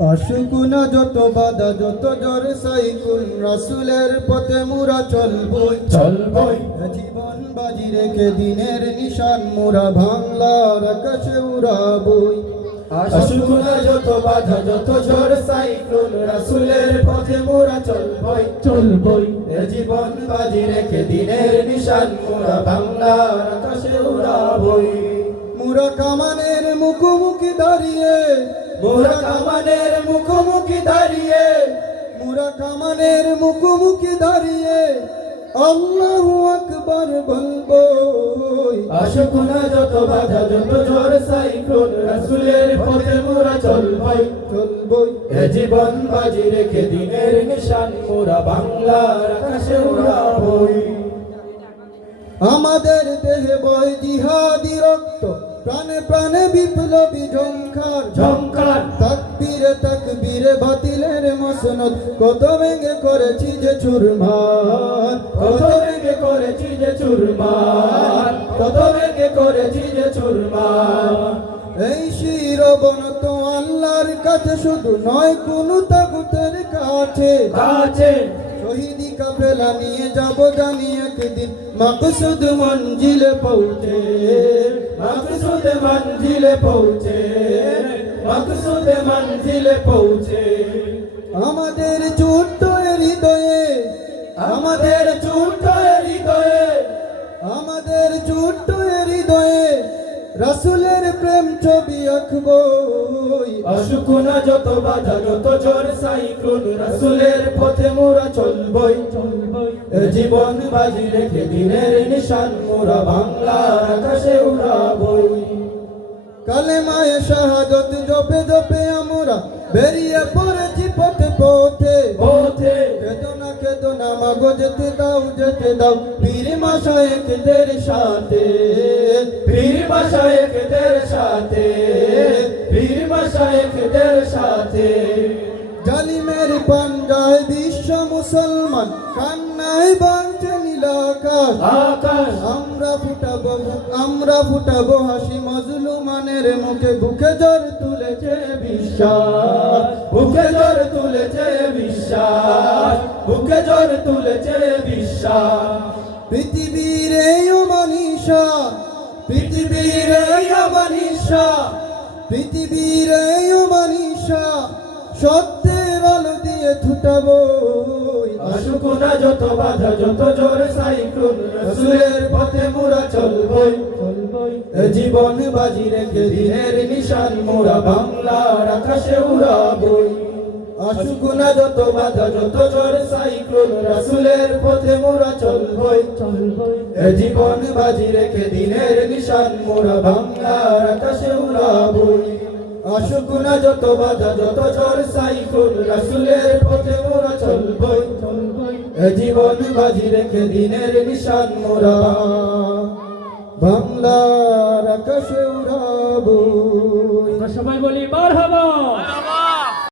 আশুকুনা যত বাধা যত জ্বর সাইকুল রাসূলের পথে মোরা চলবই চলবই জীবন বাজি রেখে দিনের নিশান মোরা বাংলার আকাশে উড়াবই। আশুকুনা যত বাধা যত ঝড় সাইক্লোন রাসূলের পথে মোরা চলবই চলবই জীবন বাজি রেখে দিনের নিশান মোরা বাংলার আকাশে উড়াবই। মোরা কামানের মুখোমুখি দাঁড়িয়ে মোরা কামানের মুখোমুখি দাঁড়িয়ে মোরা কামানের মুখোমুখি দাঁড়িয়ে আল্লাহু আকবার বলবো। আশুকুনা যত বাধা যত ঝড় সাইক্লোন রাসূলের পথে মোরা চলবই চলবই জীবন বাজি রেখে দিনের নিশান মোরা বাংলার আকাশে উড়াবই। আমাদের দেহে বয় জিহাদি রক্ত প্রাণে প্রাণে বিপ্লবী ঝংকার ঝংকার তাকবীরে তাকবীরে বাতিলের মসনদ কত ভেঙে করেছি যে চুরমার কত ভেঙে করেছি যে চুরমার কত ভেঙে করেছি যে চুরমার। এই শিরবন তো আল্লাহর কাছে শুধু নয় কোন তাগুতের কাছে কাছে শহীদি কাফেলা নিয়ে যাব জানি একদিন মাকসুদ মঞ্জিলে পৌঁছে মকসুদ মঞ্জিলে পৌঁছে মকসুদ মঞ্জিলে পৌঁছে। আমাদের ছোট্ট হৃদয়ে আমাদের ছোট্ট হৃদয়ে আমাদের ছোট্ট হৃদয়ে রাসূলের প্রেম ছবি আঁকবই। আশুকুনা যত বাধা যত ঝড় সাইক্লোন রাসূলের পথে মোরা চলবই চলবই জীবন বাজি রেখে দিনের নিশান মোরা বাংলার আকাশে উড়াবই। কালেমায়ে শাহাদাত জপে জপে আমরা বেরিয়ে পড়েছি পথে পথে পথে কেদনা মাগো যেতে দাও পীর মাশায়েখদের সাথে পীর মাশায়েখদের সাথে পীর মাশায়েখদের সাথে। জালিমের পাঞ্জায় বিশ্ব মুসলমান কান্নায় বাঁধছে নীলাকাশ আকাশ আমরা ফুটাবো হাসি মজলুমানের মুখে বুকে জ্বর তুলেছে বিশ্বাস বুকে জ্বর তুলেছে বিশ্বাস বুকে জ্বর তুলেছে বিশ্বাস। পৃথিবীর এই অমানিসা পৃথিবীর এই অমানিসা পৃথিবীর এই অমানিসা সত্যের আলো দিয়ে ছুটাবো। আশুকুনা যত বাধা যত ঝড় সাইক্লোন রাসূলের পথে মোরা চলবই চলবই জীবন বাজি রেখে দিনের নিশান মোরা বাংলার আকাশে উড়াবই। আশুকুনা যত বাধা যত ঝড় সাইক্লোন রাসূলের পথে মোরা চলবই চলবই জীবন বাজি রেখে দিনের নিশান মোরা বাংলার আকাশে উড়াবই। আশুকুনা যত বাধা যত ঝড় সাইক্লোন রাসূলের পথে মোরা চলবই চলবই জীবন বাজি রেখে দিনের নিশান মোরা বাংলা